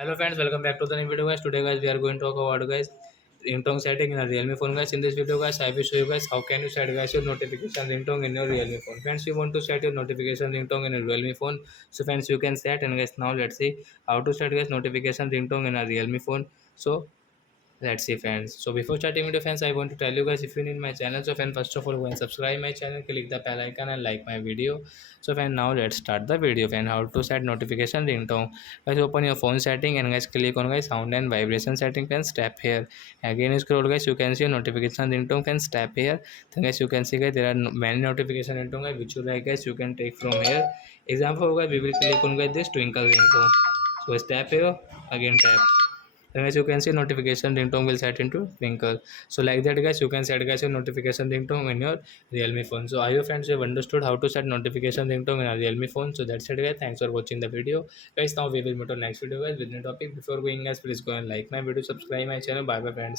Hello friends, welcome back to the new video guys. Today guys we are going to talk about guys ringtone setting in a Realme phone guys. In this video guys I will show you guys how can you set guys your notification ringtone in your Realme phone. Friends, you want to set your notification ringtone in a Realme phone. So friends, you can set, and guys now let's see how to set guys notification ringtone in a Realme phone. So let's see friends. So before starting video friends, I want to tell you guys, if you need my channel, so friend, first of all go and subscribe my channel, click the bell icon and like my video. So friend, now let's start the video friend. How to set notification ringtone. Guys, open your phone setting and guys click on guys sound and vibration setting, friends, tap here. Again scroll guys, you can see notification ringtone, friends, tap here. Then guys you can see guys there are many notification ringtone guys which you like guys, you can take from here. Example guys, we will click on guys this twinkle ringtone. So guys tap here, again tap. And as you can see, notification ringtone will set into twinkle. So like that guys, you can set guys your notification ringtone in your Realme phone. So I hope friends you have understood how to set notification ringtone in a Realme phone. So that's it guys, thanks for watching the video guys. Now we will meet on next video guys with new topic. Before going guys, please go and like my video, subscribe my channel. Bye bye friends.